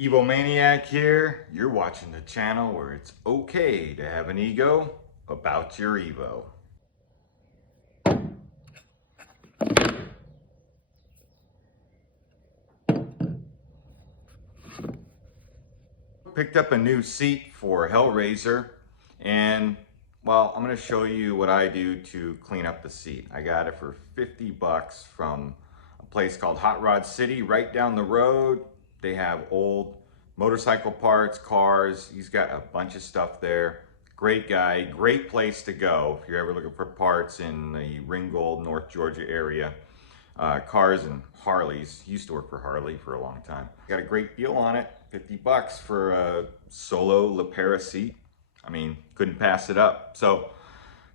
Evo Maniac here. You're watching the channel where it's okay to have an ego about your Evo. Picked up a new seat for Hellraiser, and well, I'm going to show you what I do to clean up the seat. I got it for 50 bucks from a place called Hot Rod City right down the road. They have old motorcycle parts, cars. He's got a bunch of stuff there. Great guy, great place to go if you're ever looking for parts in the Ringgold, North Georgia area. Cars and Harleys. He used to work for Harley for a long time. Got a great deal on it. 50 bucks for a solo Lepera seat. I mean, couldn't pass it up. So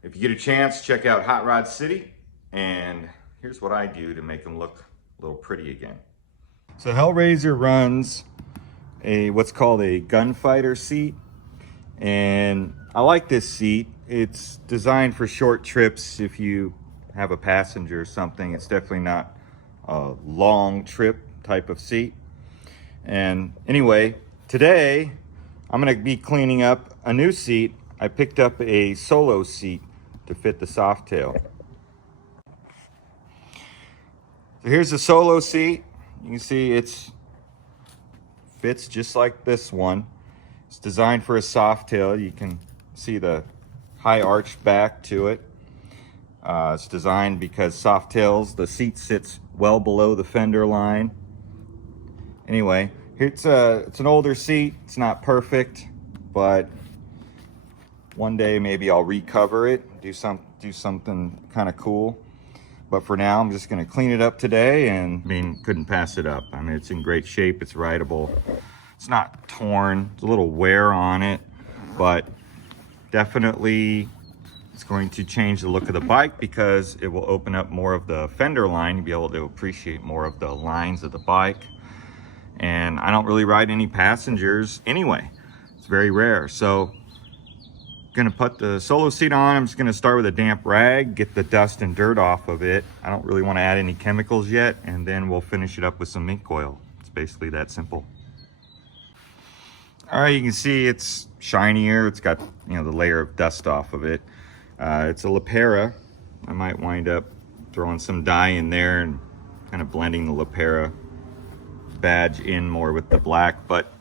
if you get a chance, check out Hot Rod City. And here's what I do to make them look a little pretty again. So Hellraiser runs what's called a gunfighter seat. And I like this seat. It's designed for short trips. If you have a passenger or something, it's definitely not a long trip type of seat. And anyway, today I'm going to be cleaning up a new seat. I picked up a solo seat to fit the Softail. So here's the solo seat. You can see it fits just like this one. It's designed for a Softail. You can see the high arched back to it. It's designed because Softails, the seat sits well below the fender line. Anyway, it's an older seat. It's not perfect, but one day maybe I'll recover it, do something kind of cool. But for now, I'm just going to clean it up today, and I mean, couldn't pass it up. I mean, it's in great shape. It's rideable. It's not torn. There's a little wear on it, but definitely it's going to change the look of the bike because it will open up more of the fender line. You'll be able to appreciate more of the lines of the bike. And I don't really ride any passengers anyway. It's very rare. So I'm gonna put the solo seat on. I'm just gonna start with a damp rag, get the dust and dirt off of it. I don't really want to add any chemicals yet, and then we'll finish it up with some mink oil. It's basically that simple. All right, you can see it's shinier. It's got, the layer of dust off of it. It's a Lepera. I might wind up throwing some dye in there and kind of blending the Lepera badge in more with the black. But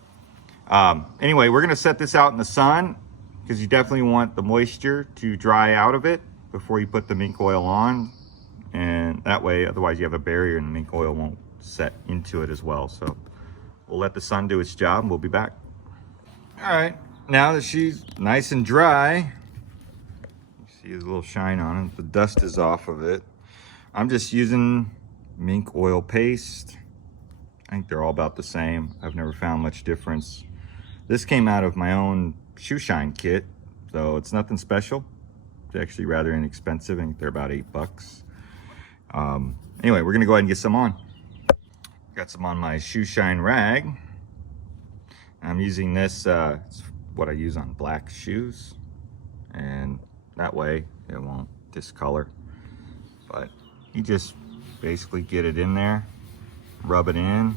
anyway, we're gonna set this out in the sun because you definitely want the moisture to dry out of it before you put the mink oil on. And that way, otherwise you have a barrier and the mink oil won't set into it as well. So we'll let the sun do its job and we'll be back. All right, now that she's nice and dry, you see there's a little shine on it. The dust is off of it. I'm just using mink oil paste. I think they're all about the same. I've never found much difference. This came out of my own shoe shine kit, so it's nothing special. It's actually rather inexpensive. I think they're about $8. Anyway, we're gonna go ahead and get some on. Got some on my shoe shine rag. I'm using this, it's what I use on black shoes, and that way it won't discolor. But you just basically get it in there, rub it in,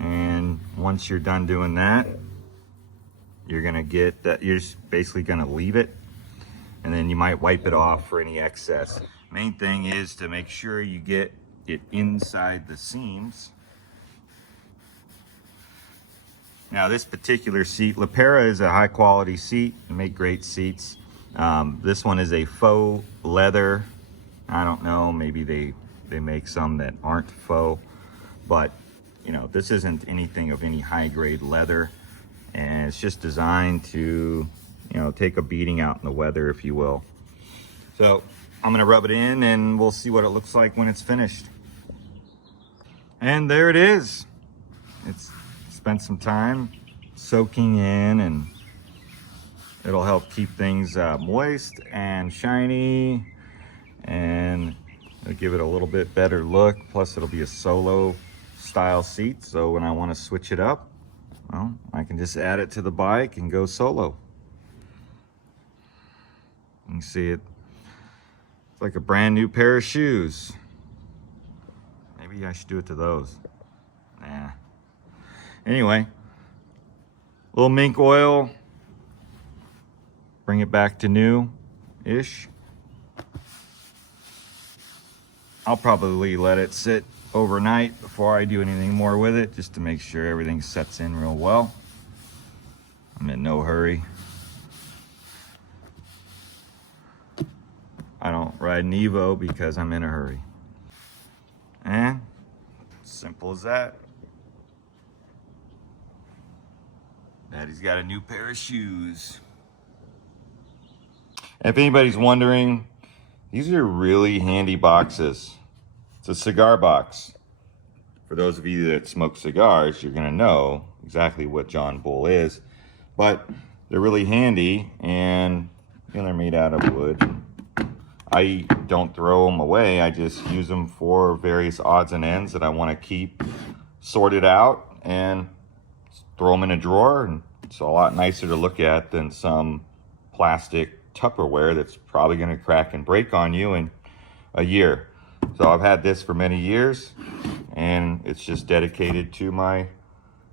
and once you're done doing that, you're gonna get that, you're just basically gonna leave it, and then you might wipe it off for any excess. Main thing is to make sure you get it inside the seams. Now this particular seat, Lepera is a high quality seat. They make great seats. This one is a faux leather. I don't know, maybe they make some that aren't faux, but this isn't anything of any high grade leather, and it's just designed to take a beating out in the weather, if you will. So I'm gonna rub it in and we'll see what it looks like when it's finished. And there it is. It's spent some time soaking in, and it'll help keep things moist and shiny, and it'll give it a little bit better look. Plus it'll be a solo style seat, so when I want to switch it up, well, I can just add it to the bike and go solo. You can see it's like a brand new pair of shoes. Maybe I should do it to those. Nah. Anyway, little mink oil, bring it back to new-ish. I'll probably let it sit overnight before I do anything more with it, just to make sure everything sets in real well. I'm in no hurry. I don't ride an Evo because I'm in a hurry. And simple as that. Daddy's got a new pair of shoes. If anybody's wondering, these are really handy boxes. It's a cigar box. For those of you that smoke cigars, you're gonna know exactly what John Bull is. But they're really handy, and they're made out of wood. I don't throw them away. I just use them for various odds and ends that I want to keep sorted out, and throw them in a drawer. And it's a lot nicer to look at than some plastic Tupperware that's probably going to crack and break on you in a year. So I've had this for many years, and it's just dedicated to my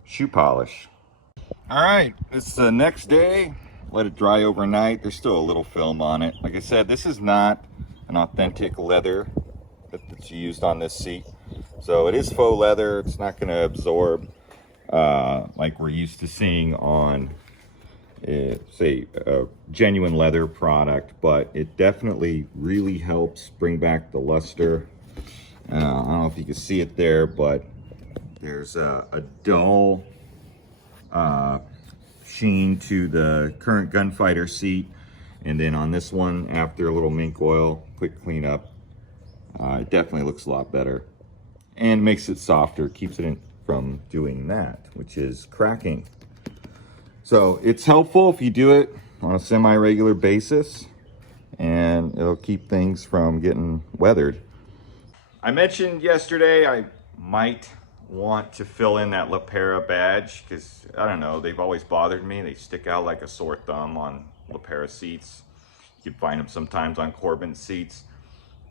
shoe polish. All right, it's the next day. Let it dry overnight. There's still a little film on it. Like I said, this is not an authentic leather that's used on this seat. So it is faux leather. It's not going to absorb like we're used to seeing on, say, a genuine leather product. But it definitely really helps bring back the luster. I don't know if you can see it there, but there's a dull sheen to the current gunfighter seat, and then on this one, after a little mink oil, quick cleanup, it definitely looks a lot better and makes it softer, keeps it from doing that, which is cracking. So it's helpful if you do it on a semi-regular basis, and it'll keep things from getting weathered. I mentioned yesterday I might want to fill in that Lapera badge, because I don't know, they've always bothered me. They stick out like a sore thumb on Lapera seats. You can find them sometimes on Corbin seats.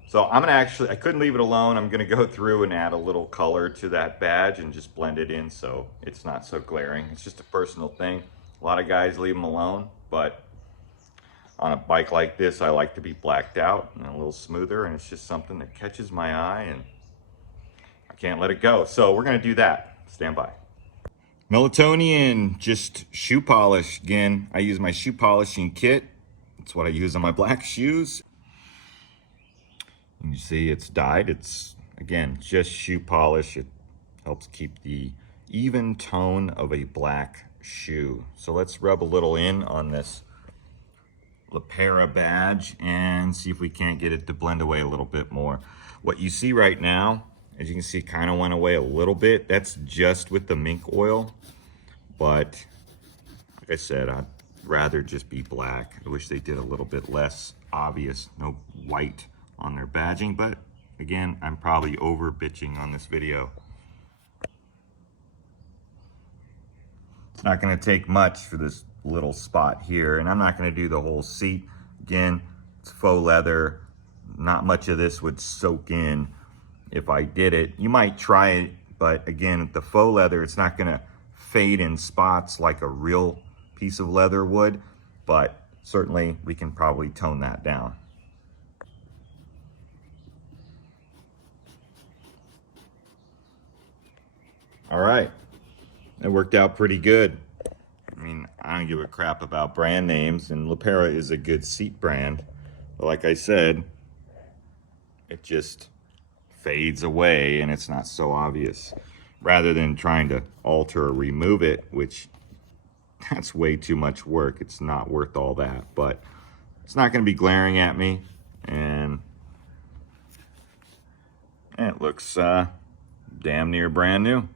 So I'm gonna I couldn't leave it alone. I'm gonna go through and add a little color to that badge and just blend it in so it's not so glaring. It's just a personal thing. A lot of guys leave them alone, but on a bike like this, I like to be blacked out and a little smoother, and it's just something that catches my eye and I can't let it go. So we're gonna do that. Stand by. Melatonin, just shoe polish. Again, I use my shoe polishing kit. It's what I use on my black shoes. You see it's dyed. It's, again, just shoe polish. It helps keep the even tone of a black shoe. So let's rub a little in on this Lapera badge and see if we can't get it to blend away a little bit more. What you see right now, as you can see, kind of went away a little bit. That's just with the mink oil. But like I said, I'd rather just be black. I wish they did a little bit less obvious, no white on their badging. But again, I'm probably over bitching on this video. It's not going to take much for this little spot here, and I'm not going to do the whole seat. Again, it's faux leather. Not much of this would soak in if I did it. You might try it, but again, the faux leather, it's not going to fade in spots like a real piece of leather would, but certainly we can probably tone that down. All right, it worked out pretty good. I mean, I don't give a crap about brand names, and Lapera is a good seat brand. But like I said, it just fades away and it's not so obvious. Rather than trying to alter or remove it, which that's way too much work. It's not worth all that, but it's not going to be glaring at me, and it looks damn near brand new.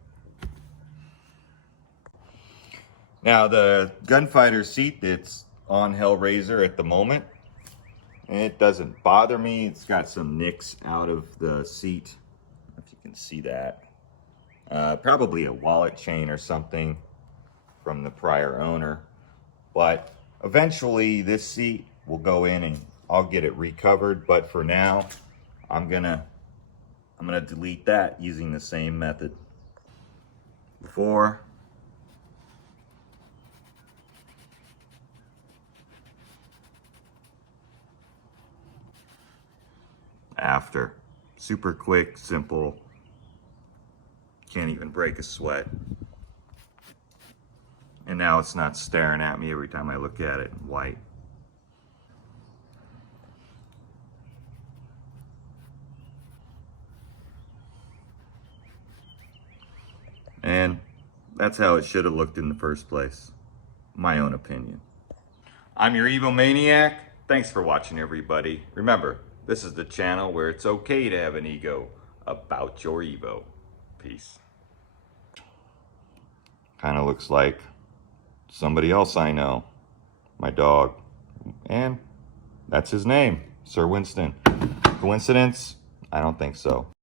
Now the gunfighter seat that's on Hellraiser at the moment, it doesn't bother me. It's got some nicks out of the seat, if you can see that. Probably a wallet chain or something from the prior owner. But eventually this seat will go in and I'll get it recovered. But for now, I'm gonna delete that using the same method. Before, after. Super quick, simple. Can't even break a sweat. And now it's not staring at me every time I look at it in white. And that's how it should have looked in the first place. My own opinion. I'm your Evo Maniac. Thanks for watching, everybody. Remember, this is the channel where it's okay to have an ego about your Evo. Peace. Kind of looks like somebody else I know. My dog. And that's his name, Sir Winston. Coincidence? I don't think so.